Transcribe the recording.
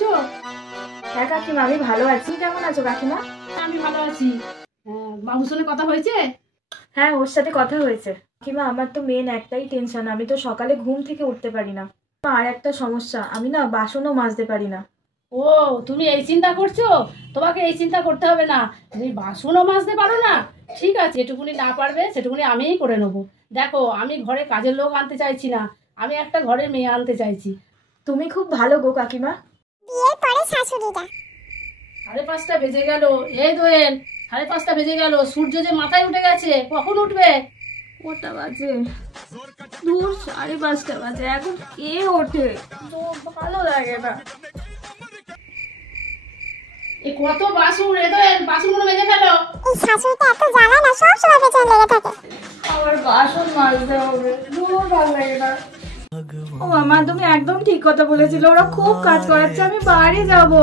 আছো? হ্যাঁ কাকিমা, আমি ভালো আছি। কেমন আছো কাকিমা? আমি ভালো আছি। বাবুর সঙ্গে কথা হয়েছে? হ্যাঁ, ওর সাথে কথা হয়েছে। কাকিমা, আমার তো মেন একটাই টেনশন, আমি তো সকালে ঘুম থেকে উঠতে পারি না। আর একটা সমস্যা, আমি না বাসনও মাজতে পারি না। ও, তুমি এই চিন্তা করছো? তোমাকে এই চিন্তা করতে হবে না। তুমি বাসনও মাজতে পারো না? ঠিক আছে, যেটুকুনি না পারবে সেটুকুনি আমিই করে নেবো। দেখো, আমি ঘরে কাজের লোক আনতে চাইছি না, আমি একটা ঘরে মেয়ে আনতে চাইছি। তুমি খুব ভালো গো কাকিমা। বিয়ের পরে শাশুড়িটা 5:30 বেজে গেল। এই দোয়েল, 5:30 বেজে গেল, সূর্য যে মাথায় উঠে গেছে, কখন উঠবে? কটা বাজে? দূর, 5:30 বাজে, এখন কে ওঠে? তো ভালো লাগে না। এই কত বাসন রে দোয়েল, বাসনগুলো মেজে ফেলো। এই শাশুড়িটা এত জ্বালা না, সব সময় পেছনে লেগে থাকে। আমার বাসন মাজতে হবে, দূর, ভালো লাগে না। ও মামা, তুমি একদম ঠিক কথা বলেছিলে, ওরা খুব কাজ করাচ্ছে, আমি বাড়ি যাবো।